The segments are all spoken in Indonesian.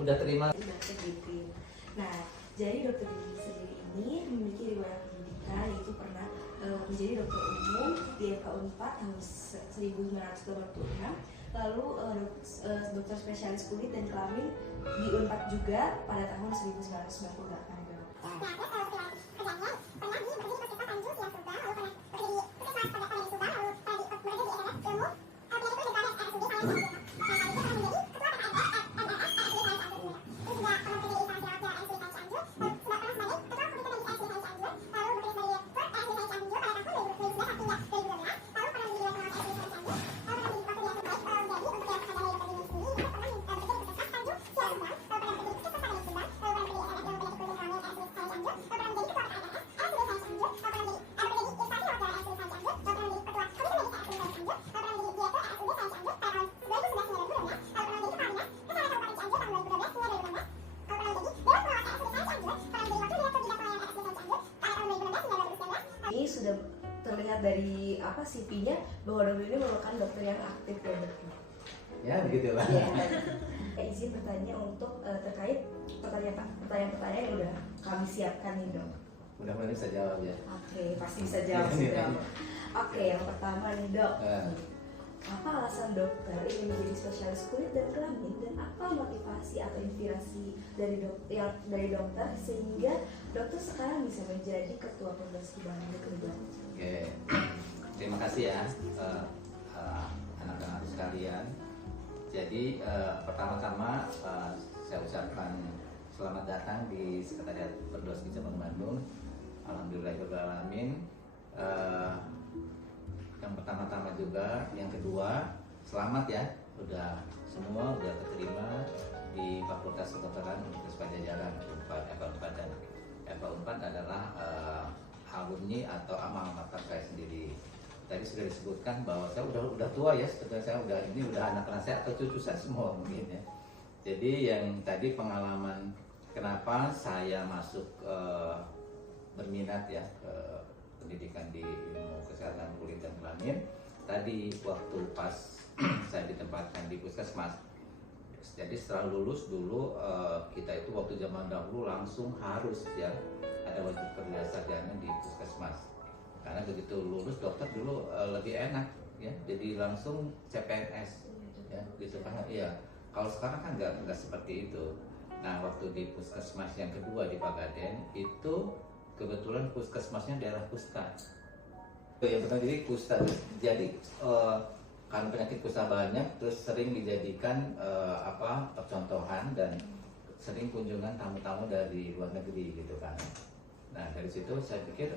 udah terima. Dokter Dipin. Nah, jadi dokter Dipin sendiri ini memiliki riwayat pendidikan, yaitu pernah menjadi dokter umum di FK Unpad tahun 1986, lalu dokter spesialis kulit dan kelamin di Unpad juga pada tahun 1998. Ini sudah terlihat dari CV-nya bahwa dokter ini merupakan dokter yang aktif ya dokter. Ya begitu lah. Ya, izin bertanya untuk terkait pertanyaan-pertanyaan yang udah kami siapkan nih dok. Mudah-mudahan bisa jawab ya. Oke, pasti bisa jawab sih dok. Oke, yang pertama nih dok. Apa alasan dokter ingin menjadi spesialis kulit dan kelamin, dan apa motivasi atau inspirasi dari dokter sehingga dokter sekarang bisa menjadi ketua Prodosky Bandung? Oke, terima kasih ya anak-anak sekalian. Jadi pertama-tama saya ucapkan selamat datang di Sekretariat Prodosky Cabang Bandung. Alhamdulillahirrahmanirrahim. Yang pertama-tama juga, yang kedua selamat ya, semua udah keterima di Fakultas Kedokteran Universitas Pajajaran Unpad. Dan Unpad adalah alumni atau alma mater saya sendiri. Tadi sudah disebutkan bahwa saya udah tua ya, sebetulnya saya udah anak-anak saya atau cucu saya semua mungkin ya. Jadi yang tadi pengalaman kenapa saya masuk berminat ya ke pendidikan di ilmu kesehatan kulit dan kelamin. Tadi waktu pas saya ditempatkan di puskesmas, jadi setelah lulus dulu kita itu waktu zaman dahulu langsung harus ya ada wajib kerja sarjana di puskesmas, karena begitu lulus dokter dulu lebih enak ya, jadi langsung CPNS ya gitu kan. Iya, kalau sekarang kan nggak seperti itu. Nah waktu di puskesmas yang kedua di Pagaden itu kebetulan puskesmasnya daerah kusta. Yang pertama jadi kusta. Jadi karena penyakit kusta banyak, terus sering dijadikan percontohan dan sering kunjungan tamu-tamu dari luar negeri gitu kan. Nah dari situ saya pikir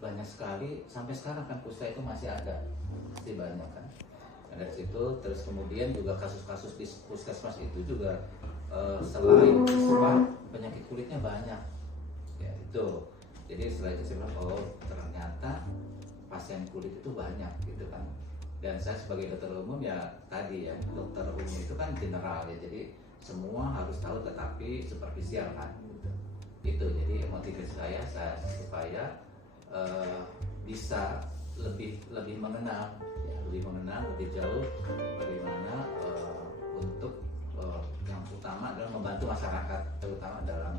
banyak sekali, sampai sekarang kan kusta itu masih ada, masih banyak kan. Nah, dari situ terus kemudian juga kasus-kasus di puskesmas itu juga selain penyakit kulitnya banyak. Ya itu, jadi setelah itu saya bilang, oh ternyata pasien kulit itu banyak gitu kan. Dan saya sebagai dokter umum ya tadi ya, dokter umum itu kan general ya, jadi semua harus tahu tetapi superficial kan gitu. Itu jadi motivasi saya supaya bisa lebih mengenal ya, lebih jauh bagaimana untuk yang utama adalah membantu masyarakat, terutama dalam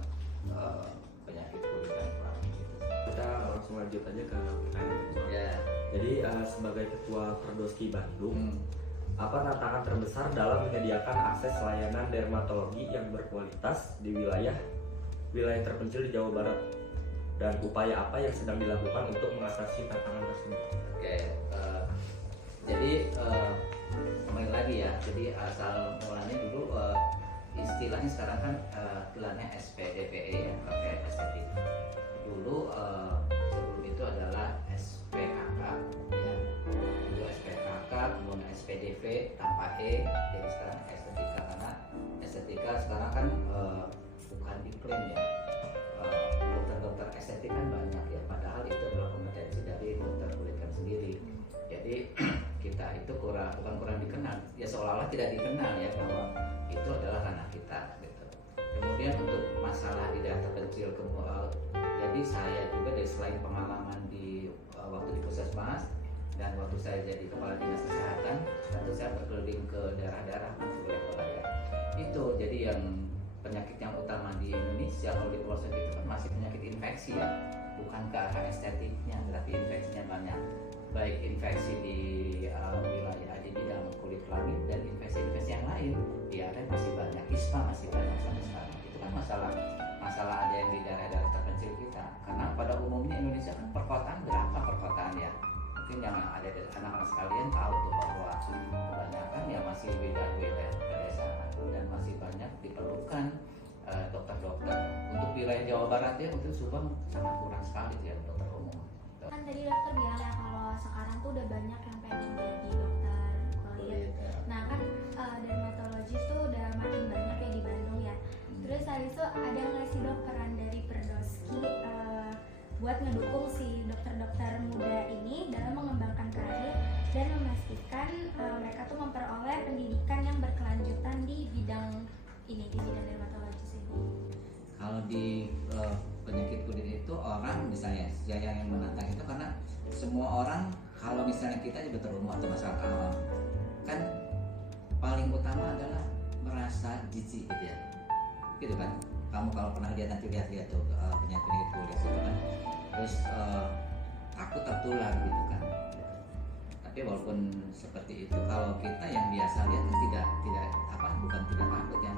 penyakit kulit dan kelamin gitu. Kita langsung lanjut aja ke pertanyaan kedua. Yeah. Jadi sebagai ketua Prodosky Bandung, apa tantangan terbesar dalam menyediakan akses layanan dermatologi yang berkualitas di wilayah terpencil di Jawa Barat, dan upaya apa yang sedang dilakukan untuk mengatasi tantangan tersebut? Oke, jadi kembali lagi ya, jadi asal mulanya dulu istilahnya sekarang kan gelarnya SPDPE ya, pakai estetik. Dulu sebelum itu adalah SPKK ya, dulu SPKK, kemudian SPDV tanpa E, jadi sekarang estetika, karena estetika sekarang kan bukan diklaim ya. Dokter-dokter estetik kan banyak ya, padahal itu adalah kompetensi dari dokter kulit kan sendiri. Jadi kita itu bukan kurang dikenal, ya seolah-olah tidak dikenal ya bahwa itu adalah ranah kita gitu. Kemudian untuk masalah di daerah terpencil, jadi saya juga dari selain pengalaman di waktu di puskesmas dan waktu saya jadi kepala dinas kesehatan, tentu saya berkeliling ke daerah-daerah di wilayah itu itu. Jadi yang penyakit yang utama di Indonesia kalau di pelosok itu kan masih penyakit infeksi ya, bukan ke arah estetiknya, tapi infeksinya banyak, baik infeksi di wilayah di bidang kulit kelamin dan infeksi-infeksi yang lain. Diare masih banyak, ispa masih banyak sampai sekarang. Itu kan masalah ada yang di daerah-daerah terpencil kita. Karena pada umumnya Indonesia kan perkotaan, berapa perkotaan ya? Mungkin yang ada anak-anak sekalian tahu tuh bahwa kebanyakan ya masih wilayah pedesaan dan masih banyak diperlukan dokter-dokter. Untuk wilayah Jawa Barat ya untuk Subang sangat kurang sekali ya dokter umum. Kan tadi dokter bilang ya kalau sekarang tuh udah banyak yang pengen jadi dokter kulit. Nah kan dermatologis tuh udah makin banyak ya di Bandung ya. Terus habis itu ada nggak sih dok peran dari Perdoski buat ngedukung si dokter-dokter muda ini dalam mengembangkan karir dan memastikan mereka tuh memperoleh pendidikan yang berkelanjutan di bidang ini, di bidang dermatologis ini. Kalau di penyakit kulit itu orang misalnya yang menantang itu karena semua orang kalau misalnya kita di dokter umum atau masyarakat awam kan paling utama adalah merasa jijik gitu kan. Kamu kalau pernah lihat tuh penyakit kulit itu kan, terus takut tertular gitu kan. Tapi walaupun seperti itu, kalau kita yang biasa lihat bukan tidak takut ya,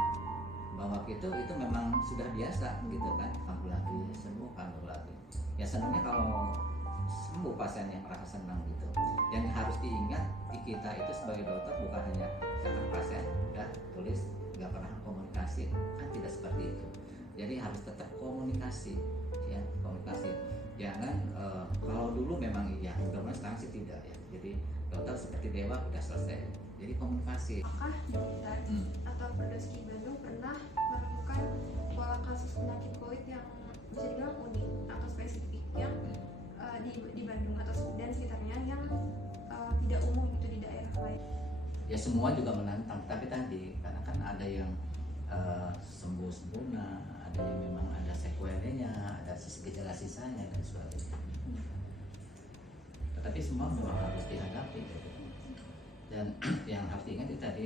bahwa itu memang sudah biasa gitu kan. Kambuh lagi sembuh, kambuh lagi. Ya senangnya kalau sembuh pasiennya merasa senang gitu. Yang harus diingat di kita itu sebagai dokter bukan hanya kata pasien udah tulis nggak pernah komunikasi, kan tidak seperti itu. Jadi harus tetap komunikasi ya, komunikasi. Jangan kalau dulu memang iya, mudah-mudahan sekarang sih tidak ya. Jadi dokter seperti dewa udah selesai. Jadi komunikasi. Apakah dokter atau Perdoski Bandung pernah menemukan pola kasus penyakit kulit yang bisa dibilang unik atau spesifik yang di Bandung atau dan sekitarnya yang tidak umum itu di daerah lain? Ya semua juga menantang, tapi tadi karena kan ada yang sembuh sempurna, ada yang memang ada sekuelnya, ada gejala sisanya dan sebagainya. Tetapi semua memang harus dihadapi gitu. Dan yang harus diingat itu tadi,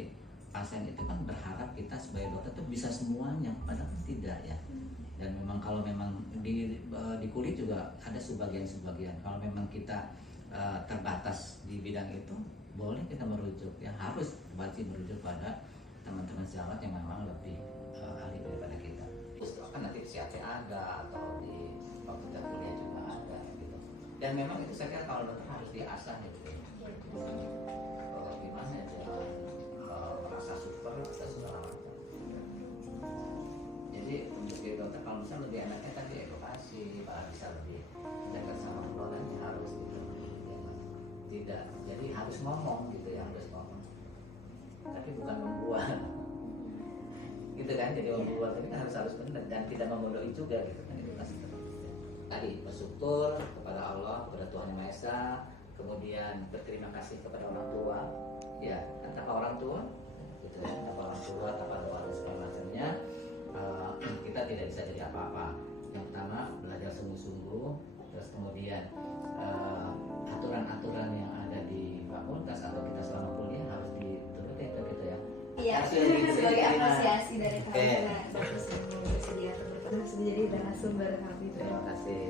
pasien itu kan berharap kita sebagai dokter tuh bisa semuanya, padahal tidak ya. Dan memang kalau memang di kulit juga ada sebagian. Kalau memang kita terbatas di bidang itu, boleh kita merujuk ya, harus wajib merujuk pada teman-teman sejawat yang memang lebih ahli daripada kita. Kan nanti psikiatri ada atau di fakultas kuliah juga ada gitu. Dan memang itu saya kira kalau dokter harus diasah gitu. Gimana ya merasa super atau segala macam. Jadi untuk jadi dokter kalau misalnya lebih enaknya tadi edukasi, bisa lebih dekat sama keluarganya harus gitu. Tidak, jadi harus ngomong gitu ya, harus ngomong. Tapi bukan membuat. Gitu kan, jadi membuat tapi kan harus benar dan tidak membodohi juga gitu kan, edukasi tadi bersyukur kepada Allah, kepada Tuhan Yang Maha Esa, kemudian berterima kasih kepada orang tua ya, kan tanpa orang tua gitu ya, tanpa orang tua, tanpa doa dan segala macamnya kita tidak bisa jadi apa-apa. Yang pertama belajar sungguh-sungguh, terus kemudian aturan-aturan yang ada di fakultas atau kita selama kuliah harus dituruti gitu ya. Iya, sebagai apresiasi dari teman-teman bersedia jadi narasumber kami. Terima kasih.